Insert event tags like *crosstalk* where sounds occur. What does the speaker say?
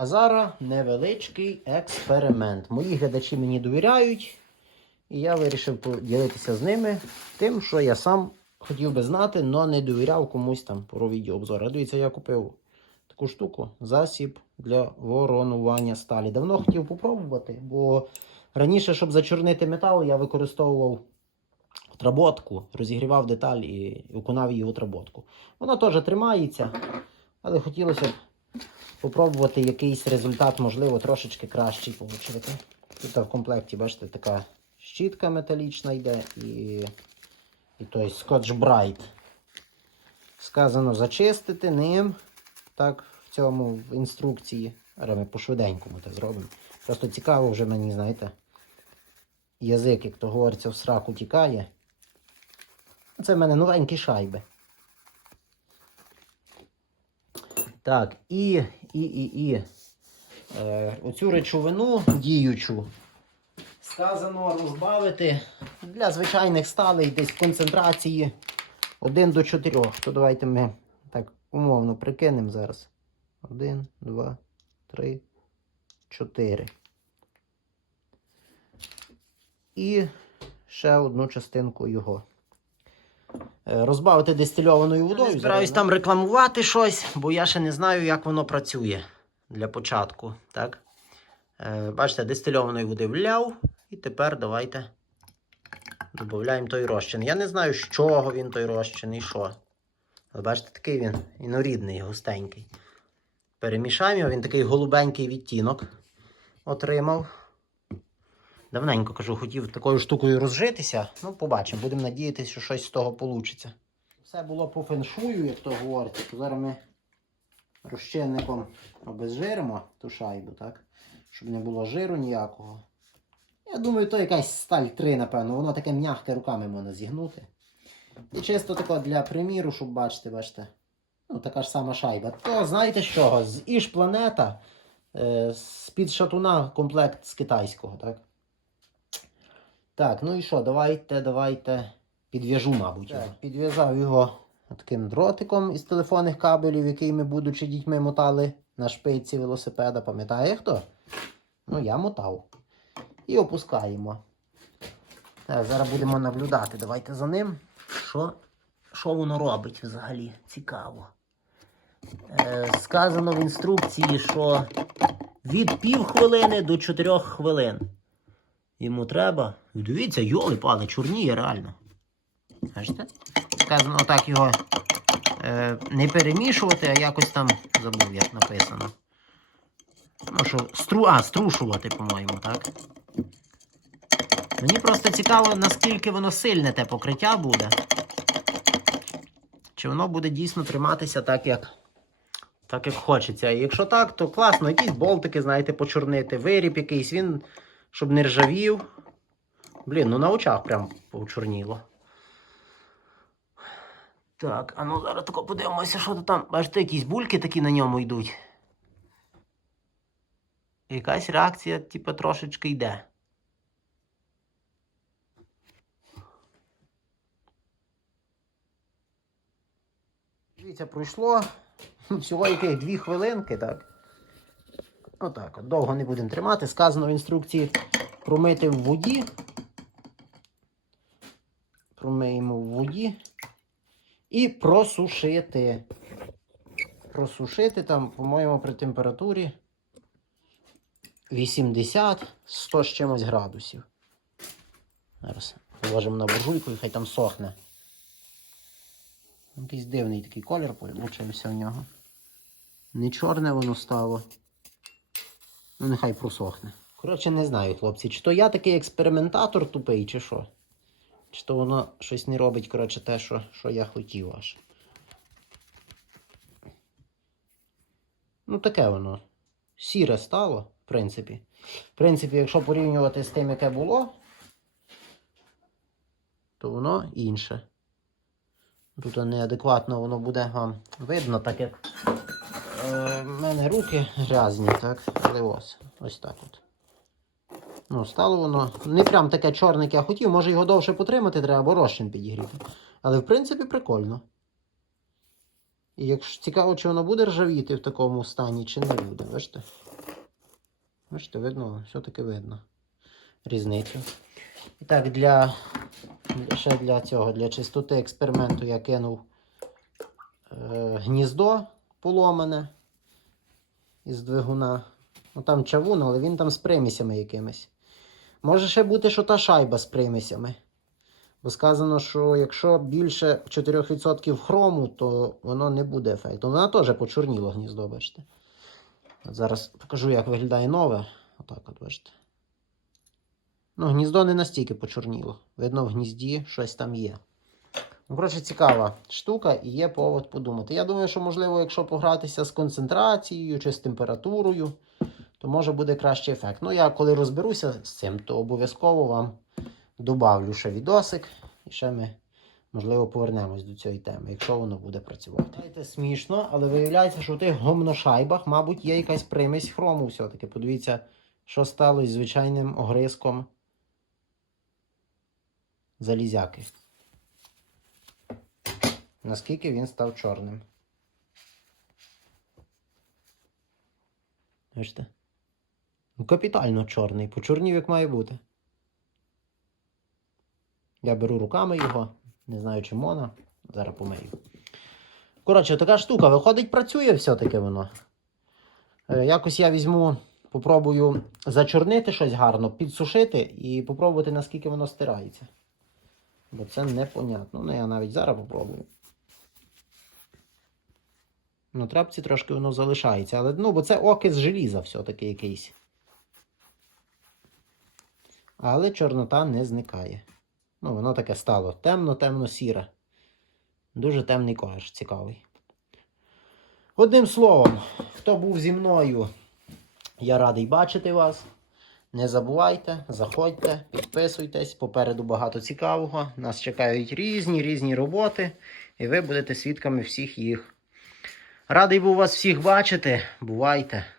А зараз невеличкий експеримент. Мої глядачі мені довіряють, і я вирішив поділитися з ними тим, що я сам хотів би знати, але не довіряв комусь там про відеообзор. Дивіться, я купив таку штуку, засіб для воронування сталі. Давно хотів попробувати, бо раніше, щоб зачорнити метал, я використовував отработку, розігрівав деталь і виконав її отработку. Вона теж тримається, але хотілося б попробувати якийсь результат, можливо, трошечки кращий отримати. Тут в комплекті, бачите, така щітка металічна йде і, і той Scotch Bright. Сказано зачистити ним. Так, в цьому в інструкції. Але ми по-швиденькому це зробимо. Просто цікаво вже мені, знаєте, язик, як то говориться, в сраку тікає. Це в мене новенькі шайби. Так, і, і, і, і. Е, оцю речовину діючу сказано розбавити для звичайних сталей десь в концентрації 1 до 4. То давайте ми так умовно прикинемо зараз. 1, 2, 3, 4. І ще одну частинку його. Е, Розбавити дистильованою водою. Я збираюсь там рекламувати щось, бо я ще не знаю, як воно працює для початку. Так? Е, бачите, дистильованої води вляв. І тепер давайте додаємо той розчин. Я не знаю, з чого він той розчин і що. Але бачите, такий він інорідний, густенький. Перемішаємо його, він такий голубенький відтінок отримав. Давненько кажу, хотів такою штукою розжитися. Ну, побачимо, будемо надіятися, що щось з того вийде. Все було по феншую, як то говориться. То зараз ми розчинником обезжиримо ту шайбу, так? Щоб не було жиру ніякого. Я думаю, то якась сталь 3, напевно, воно таке м'яке руками можна зігнути. І чисто тако для приміру, щоб бачити, бачите. Ну, така ж сама шайба. То знаєте чого? З Іж Планета, е, з-під шатуна комплект з китайського, так? Так, ну і що, давайте, давайте підв'яжу, мабуть. Так, підв'язав його таким дротиком із телефонних кабелів, який ми, будучи дітьми, мотали на шпиці велосипеда. Пам'ятає хто? Ну, я мотав. І опускаємо. Так, зараз будемо наблюдати. Давайте за ним. Що, що воно робить взагалі? Цікаво. Е, сказано в інструкції, що від пів хвилини до 4 хвилин. Йому треба. І Дивіться, йоли пали, чорніє реально. Бачите? Сказано отак його е, не перемішувати, а якось там забув, як написано. Ну, що, стру, а, струшувати, по-моєму, так? Мені просто цікаво, наскільки воно сильне те покриття буде. Чи воно буде дійсно триматися так, як так, як хочеться. І якщо так, то класно, якісь болтики, знаєте, почорнити, виріб якийсь, він, щоб не ржавів. Блін, ну на очах прям почорніло. Так, а ну зараз тако подивимося, що то там. Бачите, якісь бульки такі на ньому йдуть. Якась реакція, типу, трошечки йде. Дивіться, пройшло *laughs* всього яких дві хвилинки, так? Отак, от, довго не будемо тримати. Сказано в інструкції промити в воді. Промиємо в воді і просушити. Просушити там, по-моєму, при температурі 80-100 з чимось градусів. Зараз положимо на буржуйку і хай там сохне. Якийсь дивний такий колір получився в нього. Не чорне воно стало. Ну, нехай просохне. Коротше, не знаю, хлопці, чи то я такий експериментатор тупий, чи що. Чи то воно щось не робить, коротше, те, що, що я хотів аж. Ну, таке воно. Сіре стало, в принципі. В принципі, якщо порівнювати з тим, яке було, то воно інше. Тут неадекватно воно буде вам видно, так як е, в мене руки грязні, так? Але ось, ось так от. Ну, стало воно не прям таке чорне, як я хотів, може його довше потримати, треба або розчин підігріти. Але в принципі прикольно. І якщо цікаво, чи воно буде ржавіти в такому стані, чи не буде, бачите? Бачите, видно, все-таки видно різницю. І так, для, ще для цього, для чистоти експерименту я кинув е, гніздо поломане із двигуна. Ну там чавун, але він там з примісями якимись. Може ще бути, що та шайба з примісями. Бо сказано, що якщо більше 4% хрому, то воно не буде ефекту. Вона теж почорніло гніздо, бачите. От зараз покажу, як виглядає нове. Отак, от бачите. Ну, гніздо не настільки почорніло. Видно, в гнізді щось там є. Ну, коротше, цікава штука і є повод подумати. Я думаю, що, можливо, якщо погратися з концентрацією чи з температурою, то може буде кращий ефект. Ну, я коли розберуся з цим, то обов'язково вам добавлю ще відосик, і ще ми, можливо, повернемось до цієї теми, якщо воно буде працювати. Знаєте, смішно, але виявляється, що в тих гомношайбах, мабуть, є якась примесь хрому все-таки. Подивіться, що стало із звичайним огризком залізяки. Наскільки він став чорним. Бачите? Ну, капітально чорний, почорнів як має бути. Я беру руками його, не знаю, чи мона. Зараз помию. Коротше, така штука. Виходить, працює все-таки воно. Е, якось я візьму, попробую зачорнити щось гарно, підсушити і попробувати, наскільки воно стирається. Бо це непонятно. Ну, я навіть зараз попробую. На трапці трошки воно залишається, але ну, бо це окис желіза все-таки якийсь. Але чорнота не зникає. Ну, воно таке стало темно-темно-сіре. Дуже темний колір, цікавий. Одним словом, хто був зі мною, я радий бачити вас. Не забувайте, заходьте, підписуйтесь. Попереду багато цікавого. Нас чекають різні різні роботи, і ви будете свідками всіх їх. Радий був вас всіх бачити. Бувайте!